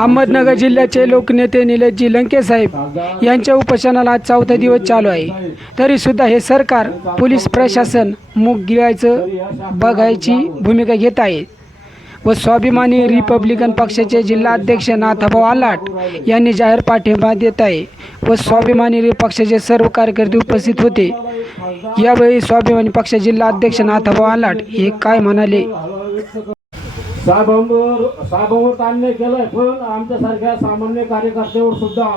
अहमदनगर जिल्ह्याचे लोकनेते निलेशजी लंके साहेब यांच्या उपोषणाला आज चौथा दिवस चालू आहे. तरीसुद्धा हे सरकार पोलीस प्रशासन मूग गिळायचं बघायची भूमिका घेत आहे. व स्वाभिमानी रिपब्लिकन पक्षाचे जिल्हाध्यक्ष नाथाभाऊ आलाट यांनी जाहीर पाठिंबा देत आहे. व स्वाभिमानी पक्षाचे सर्व कार्यकर्ते उपस्थित होते. यावेळी स्वाभिमानी पक्ष जिल्हाध्यक्ष नाथाभाऊ आलाट हे काय म्हणाले? साहेबांवर साहेबांवर अन्याय केलाय पण आमच्यासारख्या सामान्य कार्यकर्त्यावर सुद्धा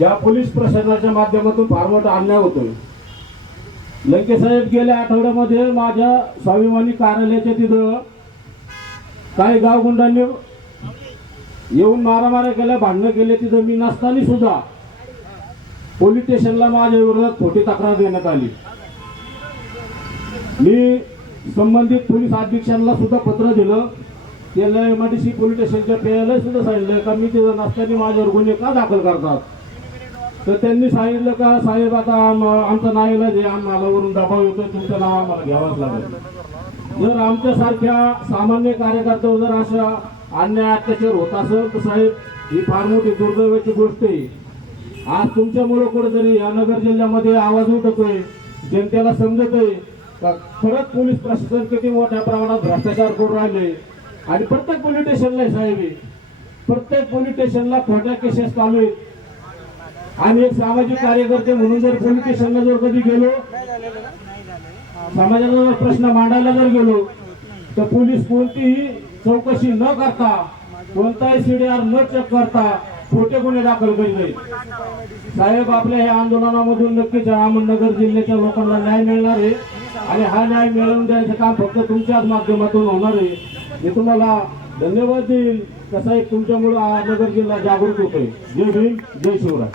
या पोलीस प्रशासनाच्या माध्यमातून फार मोठा अन्याय होतोय. लंके साहेब गेल्या आठवड्यामध्ये माझ्या स्वाभिमानी कार्यालयाच्या तिथं काही गावगुंडांनी येऊन मारामाऱ्या केल्या भांडणं केले. तिथं मी नसताना सुद्धा पोलीस स्टेशनला माझ्या विरोधात खोटी तक्रार देण्यात आली. मी संबंधित पोलीस अधीक्षकांना सुद्धा पत्र दिलं. त्याला M R D C police स्टेशनच्या पेयाला सुद्धा सांगितलं का मी तिथं नसताना माझ्यावर गुन्हे का दाखल करतात? तर त्यांनी सांगितलं का साहेब आता आमचं आमचा जे आहे आम्हाला दबाव येतो तुमचं नाव आम्हाला घ्यावंच लागेल. जर आमच्यासारख्या सामान्य कार्यकर्त्यावर जर अशा अन्याय अत्याचार होत असेल तर साहेब ही फार मोठी दुर्दैवाची गोष्ट आहे. आज तुमच्यामुळं कुठेतरी या नगर जिल्ह्यामध्ये आवाज उठतोय जनतेला समजतोय. आहे खरंच पोलीस प्रशासन किती मोठ्या प्रमाणात भ्रष्टाचार करून राहिले? आणि प्रत्येक पोलीस स्टेशनला साहेब. प्रत्येक पोलीस स्टेशनला खोट्या केसेस चालू आहेत. आणि एक सामाजिक कार्यकर्ते म्हणून जर पोलीस स्टेशनला जर कधी गेलो समाजाचा जर प्रश्न मांडायला जर गेलो तर पोलीस कोणतीही चौकशी न करता कोणताही सीडीआर न चेक करता खोटे गुन्हे दाखल करीत साहेब आपल्या या आंदोलनामधून नक्कीच अहमदनगर जिल्ह्याच्या लोकांना न्याय मिळणार आहे. आणि हा न्याय मिळवून द्यायचं काम फक्त तुमच्याच माध्यमातून होणार आहे. मी तुम्हाला धन्यवाद देईल कसं आहे तुमच्यामुळं हा नगर जिल्हा जागृत होतोय. जय भीम जय शिवराय.